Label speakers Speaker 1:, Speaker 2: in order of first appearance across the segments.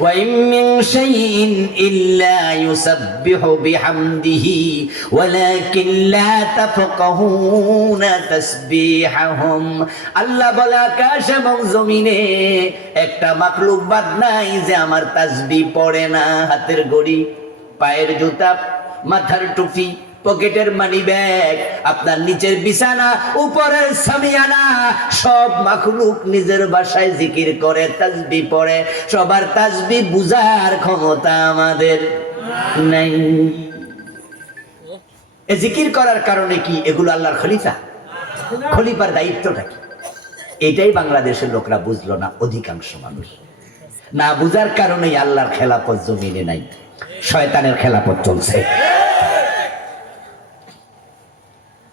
Speaker 1: وإن من شيء إلا يسبح بحمده ولكن لا تفقهون تسبيحهم আল্লাহ বলে আকাশ এবং জমিনে একটা মাকলুক বাদ নাই যে আমার তাসবি পড়ে না হাতের গড়ি পায়ের জুতা মাথার টুপি পকেটের মানি ব্যাগ আপনার নিচের বিছানা, উপরের সামিয়ানা, সব মাখলুক নিজের বাসায় জিকির করে, তাজবি পড়ে। সবার তাসবি বুঝার ক্ষমতা আমাদের নাই। এ জিকির করার কারণে কি এগুলো আল্লাহর খলিফা? খলিফার দায়িত্বটা কি? এটাই বাংলাদেশের লোকরা বুঝলো না, অধিকাংশ মানুষ। না বুঝার কারণেই আল্লাহর খেলাপথ জমিনে নাই, শয়তানের খেলাপথ চলছে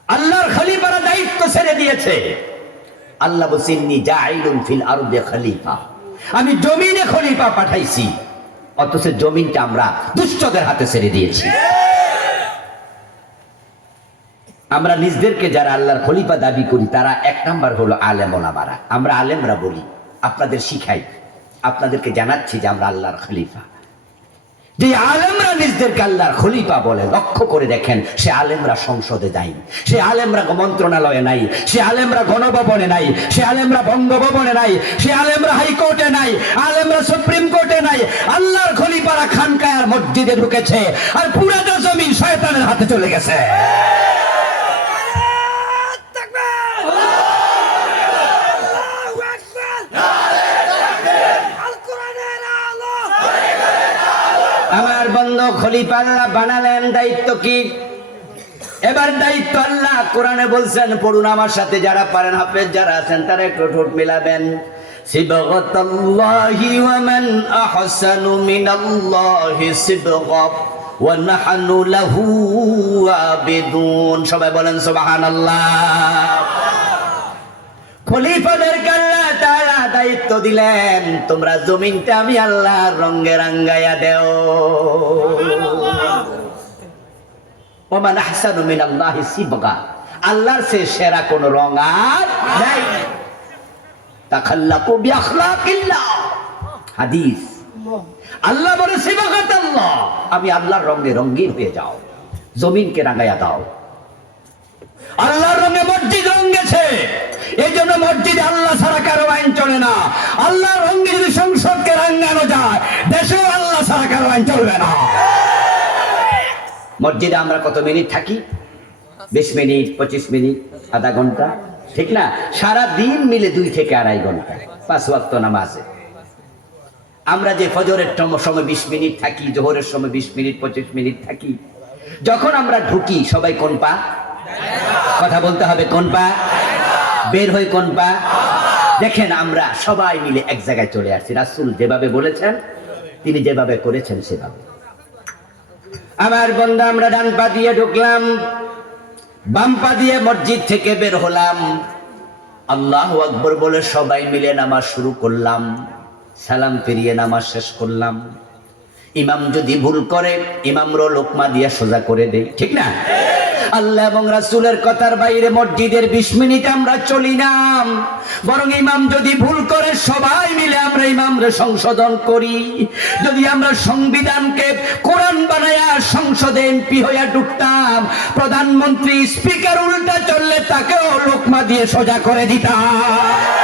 Speaker 1: আল্লাহর খলিফারা দায়িত্ব ছেড়ে দিয়েছে। আল্লাহ ফিল আরদে খলিফা। আমি জমিনে খলিফা পাঠাইছি, অথচ জমিনটা আমরা দুষ্টদের হাতে ছেড়ে দিয়েছি। আমরা নিজদেরকে যারা আল্লাহর খলিফা দাবি করি, তারা এক নাম্বার হলো আলেম আমরা আলেমরা বলি, আপনাদের শিখাই। আপনাদেরকে জানাচ্ছি যে আমরা আল্লাহর খলিফা। যে আলেমরা নিজদেরকে আল্লাহর খলিফা বলে, লক্ষ্য করে দেখেন, সে আলেমরা সংসদে যায় সে আলেমরা মন্ত্রণালয়ে নাই, সে আলেমরা গণভবনে নাই, সে আলেমরা বঙ্গভবনে নাই, সে আলেমরা হাইকোর্টে নাই, আলেমরা সুপ্রিম কোর্টে নাই, আল্লাহর খলিফারা খানকায়ার মসজিদে ঢুকেছে, আর পুরাটা জমিন শয়তানের হাতে চলে গেছে। বন্ধ খলিফা আল্লাহ বানালেন, দায়িত্ব কি? এবার দায়িত্ব আল্লাহ কোরআনে বলছেন, পড়ুন আমার সাথে, যারা পারেন, হাফেজ যারা আছেন, তারা একটু ঠোঁট মিলাবেন। সিবগতাল্লাহি ওয়া মান আল্লাহ দায়িত্ব দিলেন, তোমরা জমিনটা আমি আল্লাহর রঙে রাঙ্গাইয়া দেও। ওমান আহসানু মিনাল্লাহি সিবগা। আল্লাহর সে সেরা কোন রং আর নাই। তাখাল্লাকু বিআখলাকিল্লাহ। হাদিস। আল্লাহ বলে সিবগাত আল্লাহ আমি আল্লাহর রঙে রঙ্গিন হয়ে যাও, জমিনকে রাঙ্গাইয়া দাও। আল্লাহর রঙে মসজিদ রঙেছে। এই জন্য মসজিদ আল্লাহ ছাড়া আইন চলে না। আল্লাহর রঙে যদি সংসদকে রাঙ্গানো যায়, দেশেও আল্লাহ ছাড়া আইন চলবে না। মসজিদে আমরা কত মিনিট থাকি? বিশ মিনিট, পঁচিশ মিনিট, আধা ঘণ্টা, ঠিক না? সারা দিন মিলে দুই থেকে আড়াই ঘণ্টা, পাঁচ ওয়াক্ত নামাজে। আমরা যে ফজরের সময় বিশ মিনিট থাকি, জোহরের সময় বিশ মিনিট, পঁচিশ মিনিট থাকি, যখন আমরা ঢুকি, সবাই কোন পা? কথা বলতে হবে কোন পা? বের হই কোন পা? দেখেন আমরা সবাই মিলে এক জায়গায় চলে আসছি। রাসুল যেভাবে বলেছেন, তিনি যেভাবে করেছেন সেভাবে। আমার বন্ধু, আমরা ডান পা দিয়ে ঢুকলাম, বাম পা দিয়ে মসজিদ থেকে বের হলাম। আল্লাহ আকবর বলে সবাই মিলে নামাজ শুরু করলাম, সালাম ফিরিয়ে নামাজ শেষ করলাম। ইমাম যদি ভুল করে, ইমামরও লোকমা দিয়া সোজা করে দেয়। ঠিক না? আল্লাহ এবং রাসুলের কথার বাইরে মসজিদের বিশ মিনিট আমরা চলি না বরং ইমাম যদি ভুল করে, সবাই মিলে আমরা ইমামরে সংশোধন করি। যদি আমরা সংবিধানকে কোরআন বানায়া সংসদে এমপি হইয়া ঢুকতাম, প্রধানমন্ত্রী স্পিকার উল্টা চললে তাকেও লোকমা দিয়ে সোজা করে দিতাম।